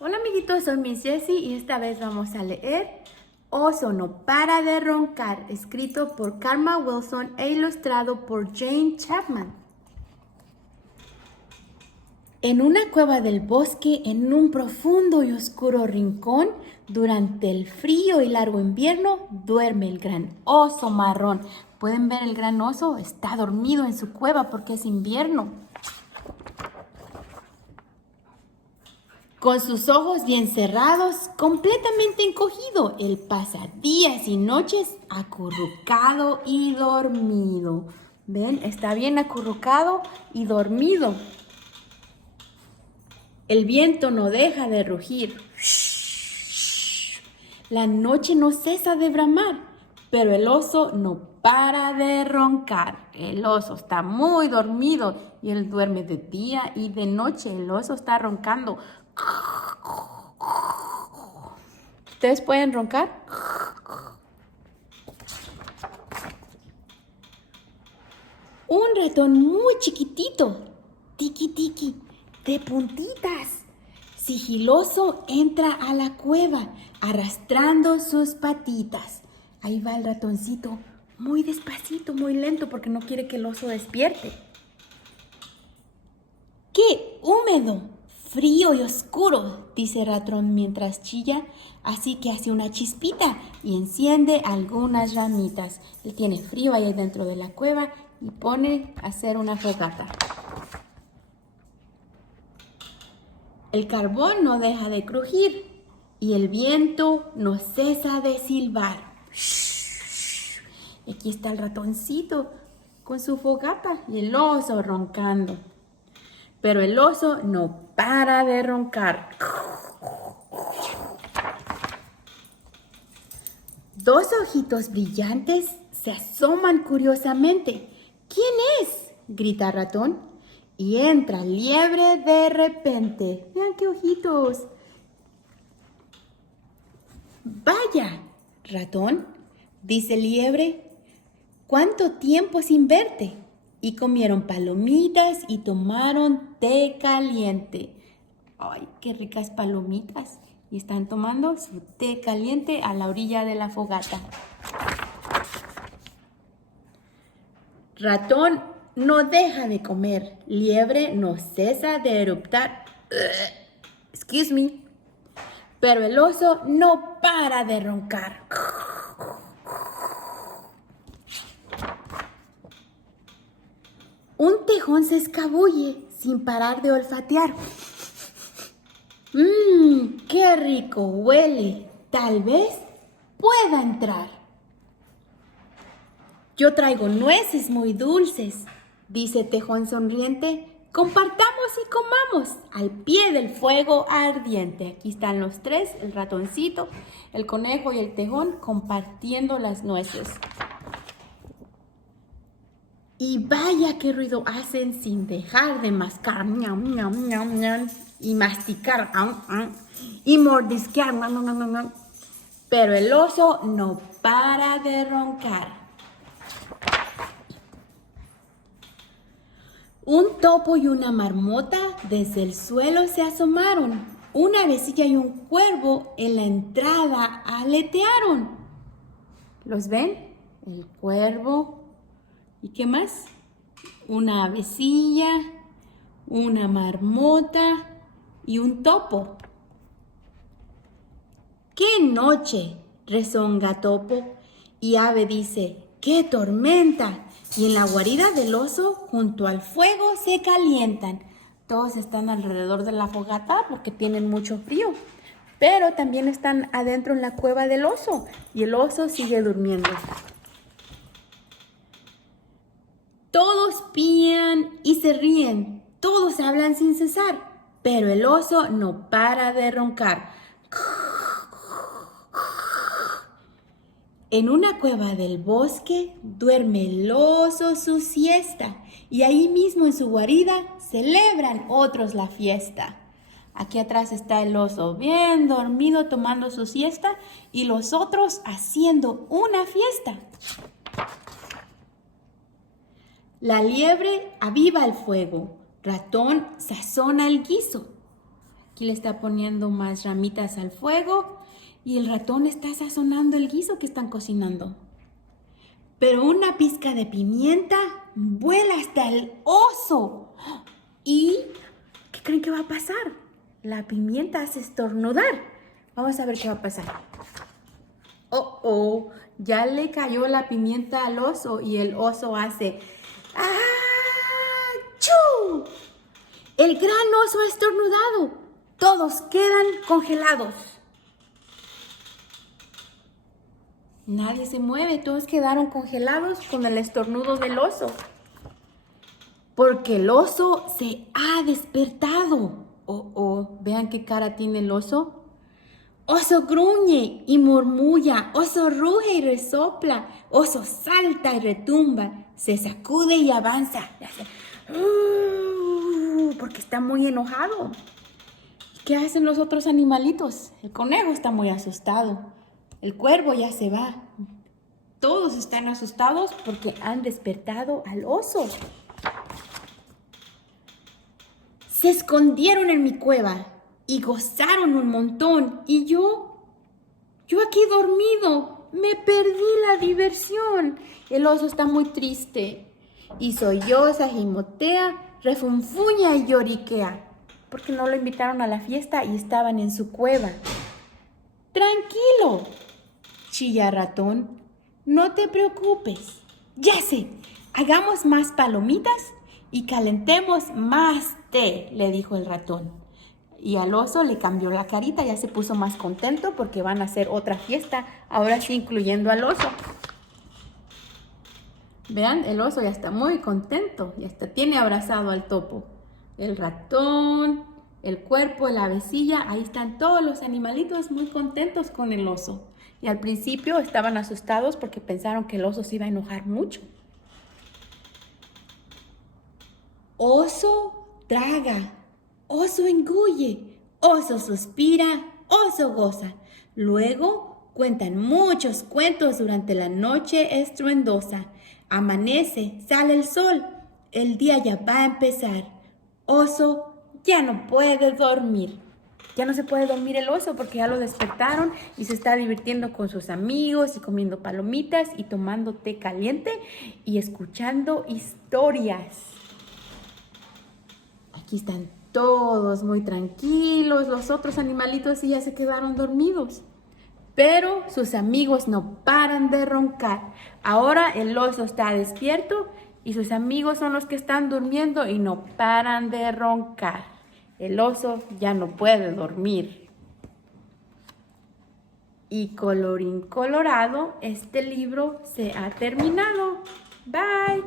Hola amiguitos, soy Miss Jessie y esta vez vamos a leer Oso no para de roncar, escrito por Karma Wilson e ilustrado por Jane Chapman. En una cueva del bosque, en un profundo y oscuro rincón, durante el frío y largo invierno, duerme el gran oso marrón. ¿Pueden ver el gran oso? Está dormido en su cueva porque es invierno. Con sus ojos bien cerrados, completamente encogido, él pasa días y noches acurrucado y dormido. ¿Ven? Está bien acurrucado y dormido. El viento no deja de rugir. La noche no cesa de bramar, pero el oso no para de roncar. El oso está muy dormido y él duerme de día y de noche. El oso está roncando. ¿Ustedes pueden roncar? Un ratón muy chiquitito, tiki tiki, de puntitas. Sigiloso entra a la cueva, arrastrando sus patitas. Ahí va el ratoncito, muy despacito, muy lento, porque no quiere que el oso despierte. ¡Qué húmedo! Frío y oscuro, dice el ratón mientras chilla, así que hace una chispita y enciende algunas ramitas. Él tiene frío ahí dentro de la cueva y pone a hacer una fogata. El carbón no deja de crujir y el viento no cesa de silbar. Y aquí está el ratoncito con su fogata y el oso roncando. Pero el oso no para de roncar. Dos ojitos brillantes se asoman curiosamente. ¿Quién es?, grita el ratón. Y entra Liebre de repente. Vean qué ojitos. Vaya, ratón, dice Liebre, ¿cuánto tiempo sin verte? Y comieron palomitas y tomaron té caliente. ¡Ay, qué ricas palomitas! Y están tomando su té caliente a la orilla de la fogata. Ratón no deja de comer. Liebre no cesa de eruptar. Excuse me. Pero el oso no para de roncar. Un tejón se escabulle sin parar de olfatear. ¡Qué rico huele! Tal vez pueda entrar. Yo traigo nueces muy dulces, dice Tejón sonriente. Compartamos y comamos al pie del fuego ardiente. Aquí están los tres, el ratoncito, el conejo y el tejón compartiendo las nueces. Y vaya qué ruido hacen sin dejar de mascar, ñam, ñam, ñam, ñam, y masticar, y mordisquear, pero el oso no para de roncar. Un topo y una marmota desde el suelo se asomaron. Una avecilla y un cuervo en la entrada aletearon. ¿Los ven? El cuervo. ¿Y qué más? Una avecilla, una marmota y un topo. ¡Qué noche!, rezonga Topo. Y Ave dice, ¡qué tormenta! Y en la guarida del oso, junto al fuego, se calientan. Todos están alrededor de la fogata porque tienen mucho frío. Pero también están adentro en la cueva del oso. Y el oso sigue durmiendo. Todos pían y se ríen. Todos hablan sin cesar. Pero el oso no para de roncar. En una cueva del bosque duerme el oso su siesta y ahí mismo en su guarida celebran otros la fiesta. Aquí atrás está el oso bien dormido tomando su siesta y los otros haciendo una fiesta. La liebre aviva el fuego, ratón sazona el guiso. Aquí le está poniendo más ramitas al fuego y el ratón está sazonando el guiso que están cocinando. Pero una pizca de pimienta vuela hasta el oso. ¿Y qué creen que va a pasar? La pimienta hace estornudar. Vamos a ver qué va a pasar. Oh, ya le cayó la pimienta al oso y el oso hace ¡achú! El gran oso ha estornudado. Todos quedan congelados. Nadie se mueve, todos quedaron congelados con el estornudo del oso. Porque el oso se ha despertado. Vean qué cara tiene el oso. Oso gruñe y murmulla, oso ruge y resopla, oso salta y retumba, se sacude y avanza. Porque está muy enojado. ¿Qué hacen los otros animalitos? El conejo está muy asustado. El cuervo ya se va. Todos están asustados porque han despertado al oso. Se escondieron en mi cueva y gozaron un montón. Y yo aquí dormido, me perdí la diversión. El oso está muy triste y solloza, gimotea, refunfuña y lloriquea porque no lo invitaron a la fiesta y estaban en su cueva. Tranquilo, chilla ratón, no te preocupes. Ya sé, hagamos más palomitas y calentemos más té, le dijo el ratón. Y al oso le cambió la carita, ya se puso más contento porque van a hacer otra fiesta, ahora sí incluyendo al oso. Vean, el oso ya está muy contento y hasta tiene abrazado al topo. El ratón, el cuerpo, la avecilla, ahí están todos los animalitos muy contentos con el oso. Y al principio estaban asustados porque pensaron que el oso se iba a enojar mucho. Oso traga, oso engulle, oso suspira, oso goza. Luego cuentan muchos cuentos durante la noche estruendosa. Amanece, sale el sol, el día ya va a empezar. Oso ya no puede dormir. Ya no se puede dormir el oso porque ya lo despertaron y se está divirtiendo con sus amigos y comiendo palomitas y tomando té caliente y escuchando historias. Aquí están todos muy tranquilos, los otros animalitos sí ya se quedaron dormidos. Pero sus amigos no paran de roncar. Ahora el oso está despierto y sus amigos son los que están durmiendo y no paran de roncar. El oso ya no puede dormir. Y colorín colorado, este libro se ha terminado. Bye.